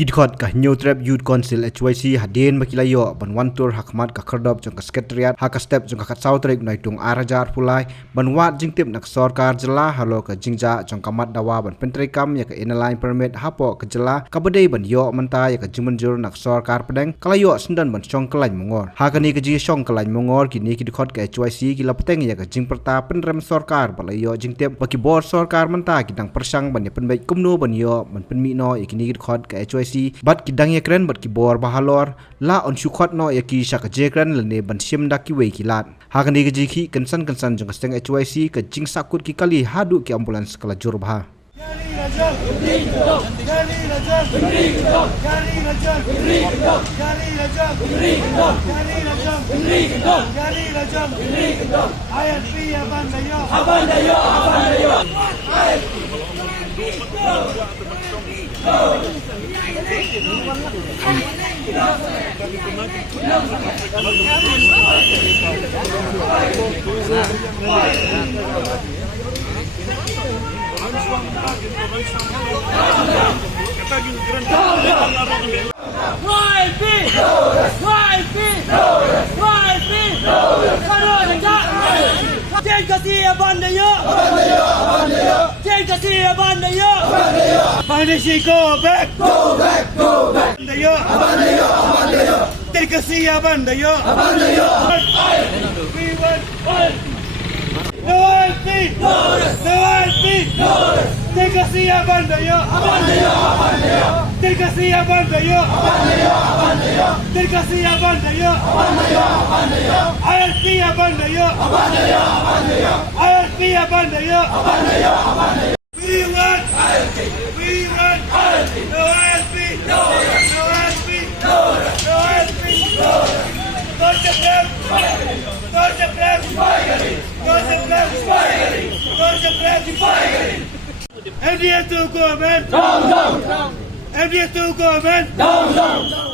Kidkhot ka New Trap Youth Council HYC hadin makilayo banwantur hakmat ka kerdop jong ka sekretariat haka step jong ka sautrik naitung arajar pulai banwat jingtip nak sarkar jela halo ka jingja jong kamat dawa ban pentrikam ya ka inline permit hapo ka jela ka bedai ban yo menta ya ka jimenjur nak sarkar pedeng kalayo sendan ban chong kelany mongor hakani ka ji chong kelany mongor kini kidkhot ka HYC kila peteng ya ka jing perta penrem sarkar balayo jingtip baki bor sarkar menta kidang persang ban ya penbaik kumno ban yo ban penmino ya kini kidkhot ka bat kidang ya kren bat ki bor bahalor la on shukhot no ya ki shaka je kren lene ban sim dak ki we kilat hakani ga jiki kansan jong steng HYC ka jing sakut ki kali hadu ki ambulans kala jurba Go back! Go back! Go back! Take a seat, Abandayo! We want one! No ILP! No ILP! Take a seat, Abandayo! Take a seat, Abandayo! Take a seat, Abandayo! ILP, Abandayo! ILP, Abandayo! We want ILP! We want ILP! No ILP! No ILP! No ILP! Go to them! Go to them! Go to them! Go to them! MDF to government! Down! MDF to government! Down!